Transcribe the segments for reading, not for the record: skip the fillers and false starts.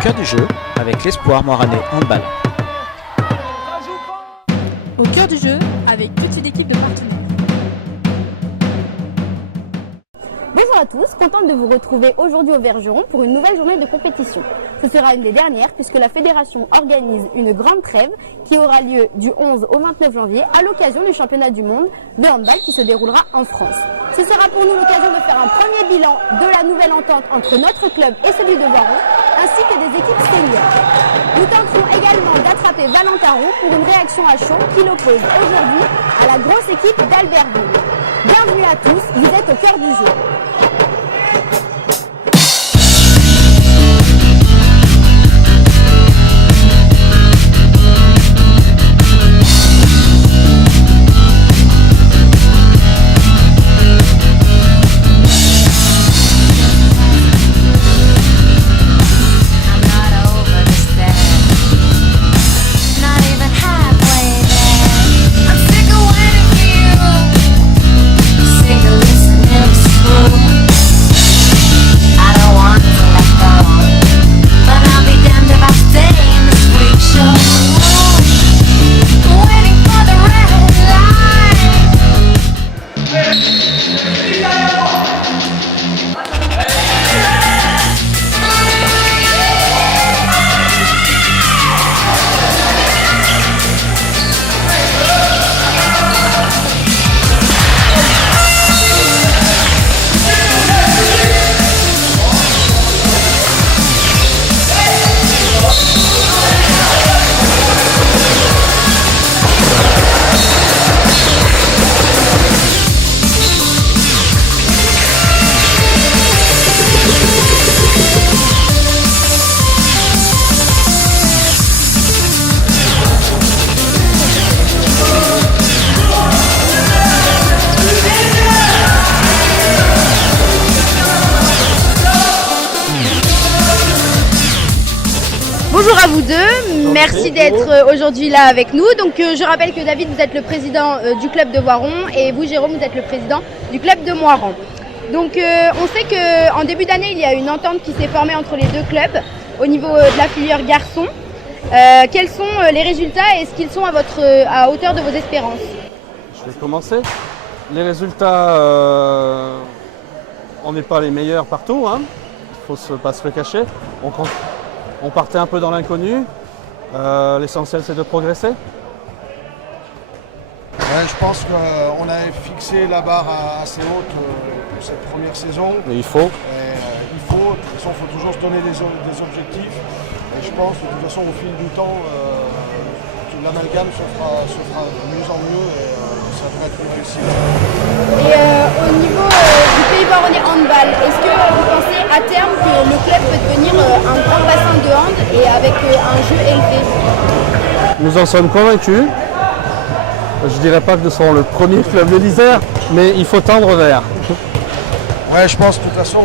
cœur du jeu avec l'Espoir Moiranais Handball. Au cœur du jeu avec toute une équipe de partenaires. Bonjour à tous, contente de vous retrouver aujourd'hui au Vergeron pour une nouvelle journée de compétition. Ce sera une des dernières puisque la fédération organise une grande trêve qui aura lieu du 11 au 29 janvier à l'occasion du championnat du monde de handball qui se déroulera en France. Ce sera pour nous l'occasion de faire un premier bilan de la nouvelle entente entre notre club et celui de Voiron, ainsi que des équipes seniors. Nous tenterons également d'attraper Valentin Roux pour une réaction à chaud qui l'oppose aujourd'hui à la grosse équipe d'Albertville. Bienvenue à tous, vous êtes au cœur du jeu. Bonjour à vous deux, merci d'être aujourd'hui là avec nous. Donc je rappelle que David, vous êtes le président du club de Voiron et vous Jérôme, vous êtes le président du club de Moiran. Donc on sait qu'en début d'année, il y a une entente qui s'est formée entre les deux clubs au niveau de la filière garçons. Quels sont les résultats et est-ce qu'ils sont à hauteur de vos espérances? Je vais commencer. Les résultats, on n'est pas les meilleurs partout, hein. Il ne faut pas se le cacher. On partait un peu dans l'inconnu. L'essentiel, c'est de progresser. Ouais, je pense qu'on avait fixé la barre assez haute pour cette première saison. Et il faut. De toute façon, il faut toujours se donner des objectifs. Et je pense que de toute façon, au fil du temps, l'amalgame se fera de mieux en mieux et ça devrait être une réussite. Et au niveau du Pays Voironnais Handball, est-ce que vous pensez à terme que le club peut devenir un grand bassin de hand et avec un jeu élevé? Nous en sommes convaincus. Je ne dirais pas que nous serons le premier club de l'Isère, mais il faut tendre vers. Ouais, je pense que de toute façon,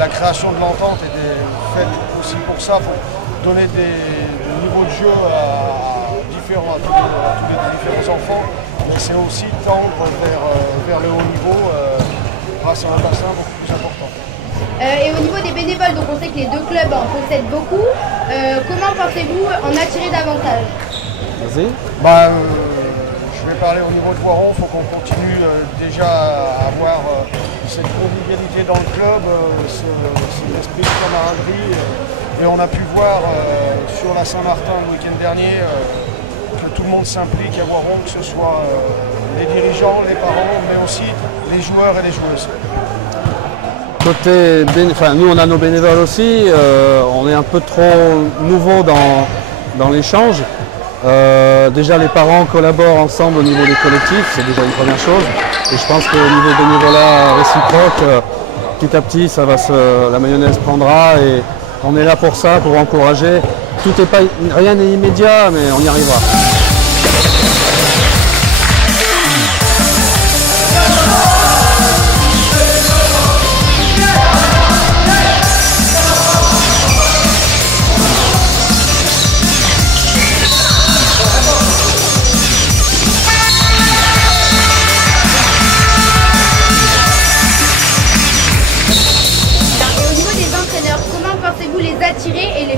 la création de l'entente était faite aussi pour ça, pour donner des niveaux de jeu à tous les différents enfants, mais c'est aussi tendre vers le haut niveau grâce à un bassin beaucoup plus important. Et au niveau des bénévoles, donc on sait que les deux clubs en possèdent beaucoup. Comment pensez-vous en attirer davantage? Vas-y. Je vais parler au niveau de Voiron, il faut qu'on continue déjà à avoir cette convivialité dans le club, cet esprit de camaraderie. Et on a pu voir sur la Saint-Martin le week-end dernier que tout le monde s'implique à Voiron, que ce soit les dirigeants, les parents, mais aussi les joueurs et les joueuses. Nous on a nos bénévoles aussi, on est un peu trop nouveau dans l'échange. Déjà les parents collaborent ensemble au niveau des collectifs, c'est déjà une première chose. Et je pense qu'au niveau bénévolat réciproque, petit à petit la mayonnaise prendra et on est là pour ça, pour encourager. Rien n'est immédiat, mais on y arrivera.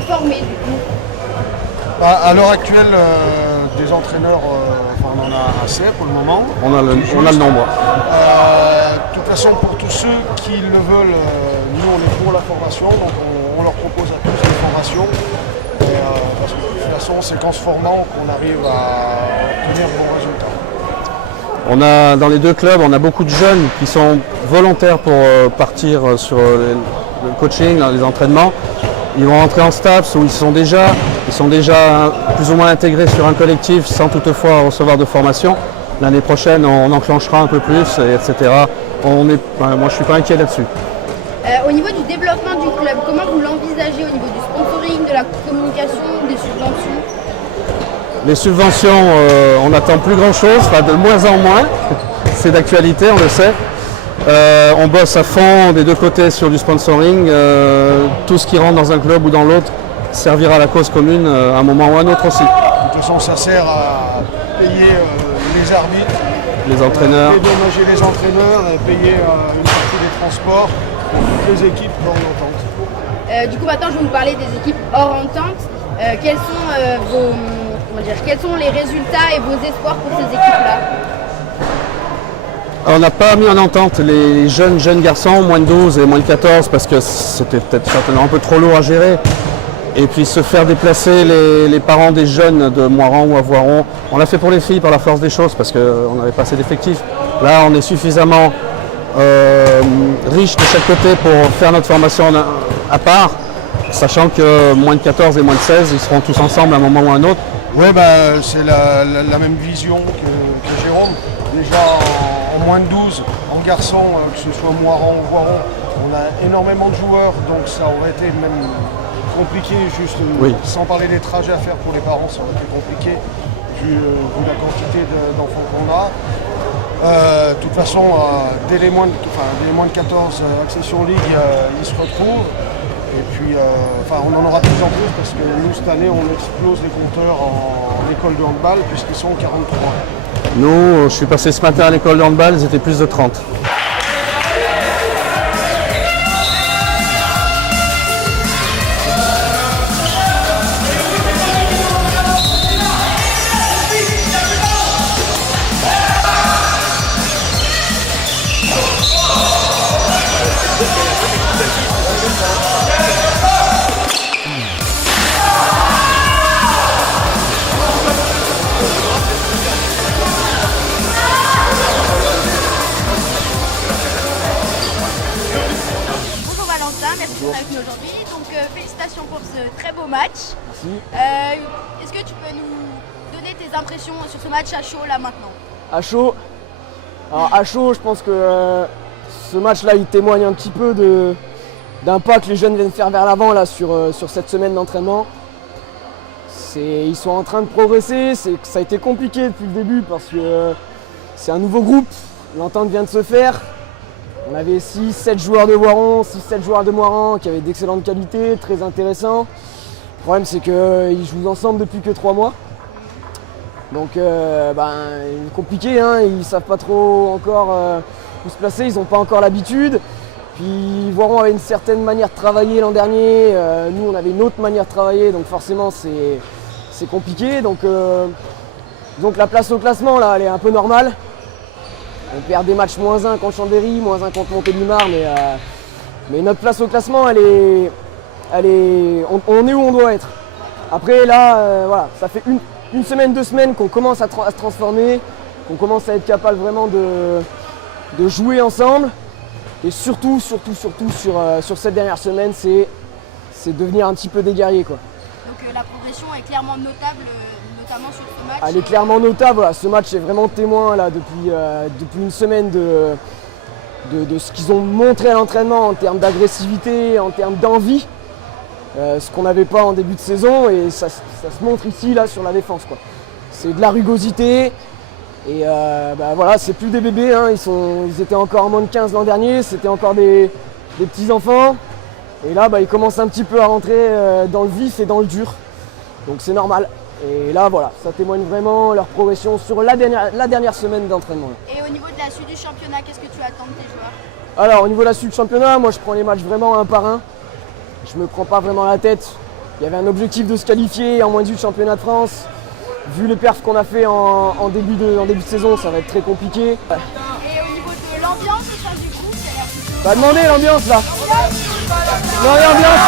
former du coup? À l'heure actuelle, des entraîneurs, on en a assez pour le moment. On a le nombre. De toute façon, pour tous ceux qui le veulent, nous on est pour la formation, donc on leur propose à tous une formation. Parce que de toute façon, c'est qu'en se formant qu'on arrive à obtenir de bons résultats. Dans les deux clubs, on a beaucoup de jeunes qui sont volontaires pour partir sur le coaching, les entraînements. Ils vont rentrer en STAPS où ils sont déjà plus ou moins intégrés sur un collectif sans toutefois recevoir de formation. L'année prochaine, on enclenchera un peu plus, etc. Moi, je ne suis pas inquiet là-dessus. Au niveau du développement du club, comment vous l'envisagez au niveau du sponsoring, de la communication, des subventions? Les subventions, on n'attend plus grand-chose, enfin de moins en moins. C'est d'actualité, on le sait. On bosse à fond des deux côtés sur du sponsoring. Tout ce qui rentre dans un club ou dans l'autre servira à la cause commune à un moment ou à un autre aussi. De toute façon, ça sert à payer les arbitres, les entraîneurs. Dédommager les entraîneurs, payer une partie des transports pour toutes les équipes hors entente. Du coup, maintenant, je vais vous parler des équipes hors entente. Quels sont les résultats et vos espoirs pour ces équipes-là? On n'a pas mis en entente les jeunes garçons, moins de 12 et moins de 14, parce que c'était peut-être certainement un peu trop lourd à gérer. Et puis se faire déplacer les parents des jeunes de Moirans ou à Voiron. On l'a fait pour les filles par la force des choses, parce qu'on n'avait pas assez d'effectifs. Là, on est suffisamment riche de chaque côté pour faire notre formation à part, sachant que moins de 14 et moins de 16, ils seront tous ensemble à un moment ou à un autre. Oui, c'est la même vision que Jérôme. Déjà en moins de 12, en garçon, que ce soit Moirans ou Voiron, on a énormément de joueurs, donc ça aurait été même compliqué, juste sans parler des trajets à faire pour les parents, ça aurait été compliqué vu la quantité d'enfants qu'on a. De toute façon, dès les moins de 14 Accession Ligue, ils se retrouvent. Et puis, on en aura de plus en plus parce que nous, cette année, on explose les compteurs en école de handball puisqu'ils sont 43. Nous, je suis passé ce matin à l'école de handball, ils étaient plus de 30. Merci d'être avec nous aujourd'hui. Donc félicitations pour ce très beau match. Merci. Est-ce que tu peux nous donner tes impressions sur ce match à chaud là maintenant? À chaud. Alors à chaud, je pense que ce match-là, il témoigne un petit peu d'un pas que les jeunes viennent faire vers l'avant là sur cette semaine d'entraînement. Ils sont en train de progresser. Ça a été compliqué depuis le début parce que c'est un nouveau groupe. L'entente vient de se faire. On avait 6-7 joueurs de Voiron, 6-7 joueurs de Moirans qui avaient d'excellentes qualités, très intéressants. Le problème c'est qu'ils jouent ensemble depuis que 3 mois. Donc compliqué, hein, ils ne savent pas trop encore où se placer, ils n'ont pas encore l'habitude. Puis Voiron avait une certaine manière de travailler l'an dernier, nous on avait une autre manière de travailler, donc forcément c'est compliqué. Donc la place au classement là, elle est un peu normale. On perd des matchs -1 contre Chambéry, -1 contre Montélimar, mais notre place au classement, on est où on doit être. Après là, voilà, ça fait une semaine, 2 semaines qu'on commence à se transformer, qu'on commence à être capable vraiment de jouer ensemble. Et surtout sur cette dernière semaine, c'est devenir un petit peu des guerriers, quoi. Donc la progression est clairement notable. Notamment sur ce match. Elle est clairement notable, voilà. Ce match est vraiment témoin là, depuis une semaine de ce qu'ils ont montré à l'entraînement en termes d'agressivité, en termes d'envie, ce qu'on n'avait pas en début de saison et ça se montre ici là, sur la défense, quoi. C'est de la rugosité et voilà, c'est plus des bébés, hein. Ils étaient encore en moins de 15 l'an dernier, c'était encore des petits enfants et là ils commencent un petit peu à rentrer dans le vif et dans le dur, donc c'est normal. Et là, voilà, ça témoigne vraiment leur progression sur la dernière semaine d'entraînement. Et au niveau de la suite du championnat, qu'est-ce que tu attends de tes joueurs? Alors, au niveau de la suite du championnat, moi je prends les matchs vraiment un par un. Je me prends pas vraiment la tête. Il y avait un objectif de se qualifier en moins de 8 championnat de France. Vu les perfs qu'on a fait en début de saison, ça va être très compliqué. Et au niveau de l'ambiance au sein du groupe, ça a l'air plutôt... Bah demandez l'ambiance là. Demandez l'ambiance.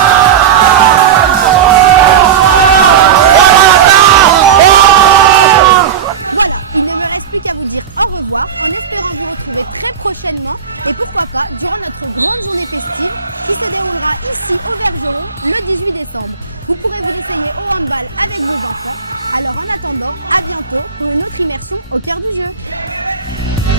Voilà, il ne me reste plus qu'à vous dire au revoir en espérant vous retrouver très prochainement et pourquoi pas durant notre grande journée festive qui se déroulera ici au Vergeron le 18 décembre. Vous pourrez vous essayer au handball avec vos enfants. Alors en attendant, à bientôt pour une autre immersion au cœur du jeu.